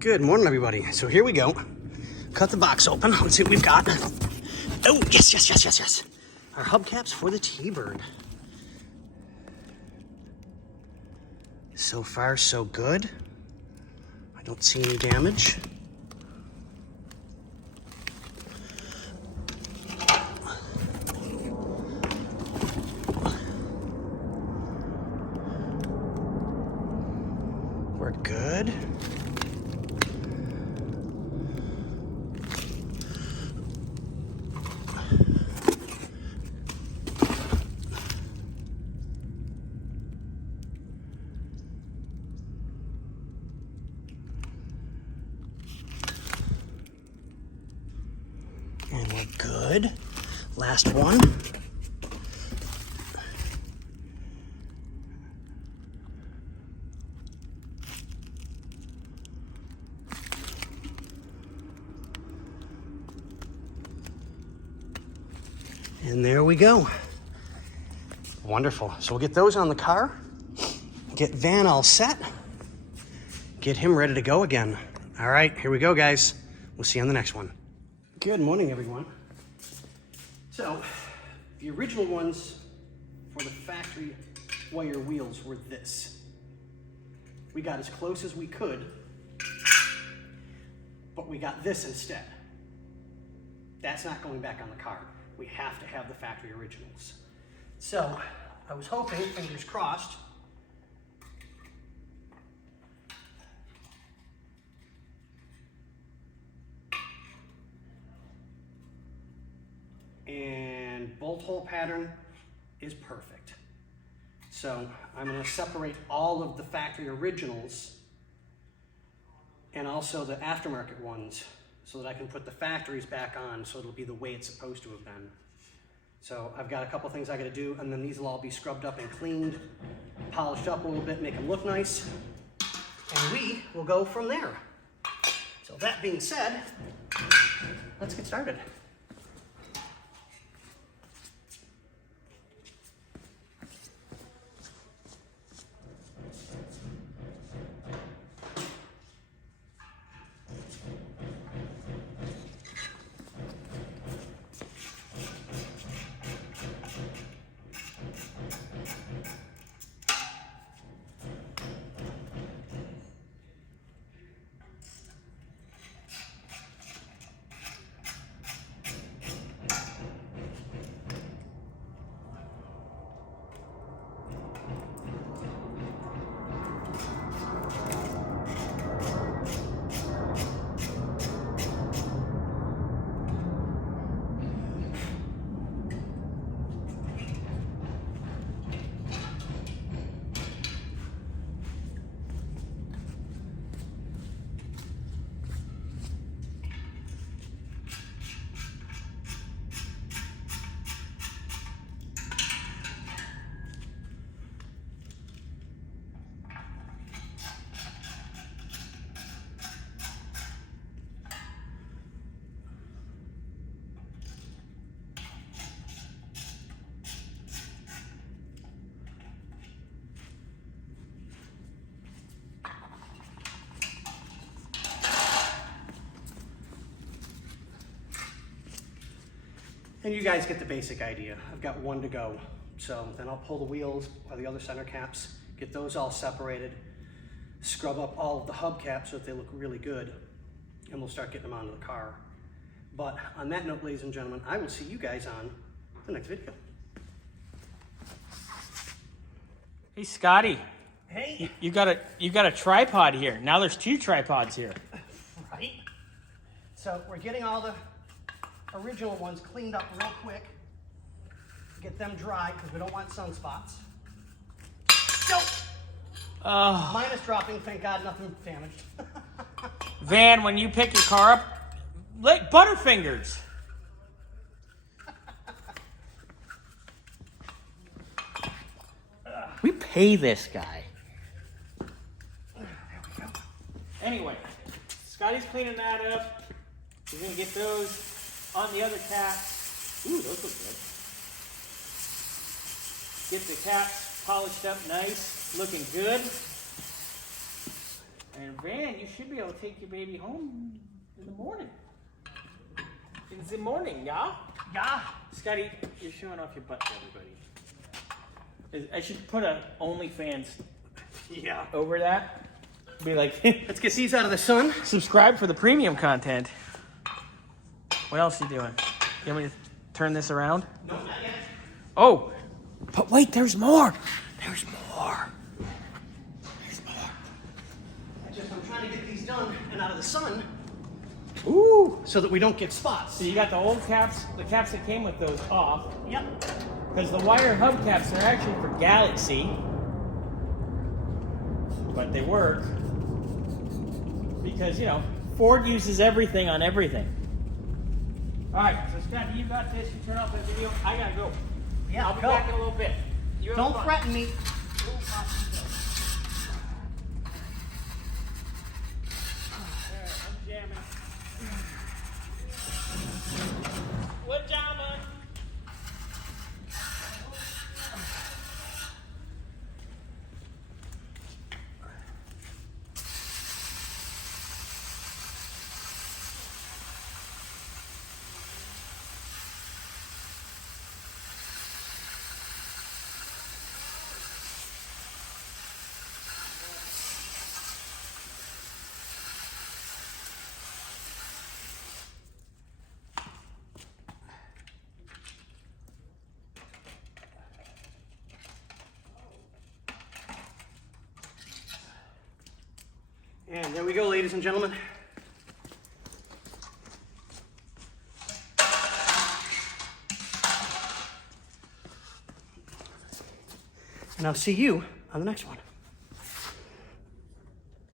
Good morning, everybody. So here we go. Cut the box open. Let's see what we've got. Oh, yes. Our hubcaps for the T-Bird. So far, so good. I don't see any damage. We're good. And we're good. Last one. And there we go. Wonderful. So we'll get those on the car, get Van all set, get him ready to go again. All right, here we go, guys. We'll see you on the next one. Good morning, everyone. So the original ones for the factory wire wheels were this. We got as close as we could, but we got this instead. That's not going back on the car. We have to have the factory originals. So I was hoping, fingers crossed, and bolt hole pattern is perfect. So I'm going to separate all of the factory originals and also the aftermarket ones so that I can put the factories back on so it'll be the way it's supposed to have been. So I've got a couple things I got to do, and then these will all be scrubbed up and cleaned, polished up a little bit, make them look nice, and we will go from there. So that being said, let's get started. And you guys get the basic idea. I've got one to go. So then I'll pull the wheels or the other center caps, get those all separated, scrub up all of the hubcaps so that they look really good, and we'll start getting them onto the car. But on that note, ladies and gentlemen, I will see you guys on the next video. Hey, Scotty. Hey. You got a tripod here. Now there's two tripods here. Right? So we're getting all the original ones cleaned up real quick. Get them dry because we don't want sunspots. Nope. Mine is dropping, thank God nothing damaged. Van, when you pick your car up, like Butterfingers. We pay this guy. There we go. Anyway, Scotty's cleaning that up. He's gonna get those on the other cap. Ooh, those look good. Get the caps polished up nice, looking good. And Van, you should be able to take your baby home in the morning. In the morning, yeah? Yeah. Scotty, you're showing off your butt to everybody. I should put a OnlyFans Yeah. over that. Be like, Let's get these out of the sun. subscribe for the premium content. What else are you doing? You want me to turn this around? No, not yet. Oh, but wait, there's more. There's more. There's more. I'm trying to get these done and out of the sun Ooh. so that we don't get spots. So you got the old caps, the caps that came with those off. Yep. Because the wire hubcaps are actually for Galaxy. But they work. Because, you know, Ford uses everything on everything. Alright, so Scott, you got this. You turn off that video. I gotta go. Yeah, I'll be go. back in a little bit. You have Don't fun. threaten me. I'm jamming. What jamming? And there we go, ladies and gentlemen. And I'll see you on the next one.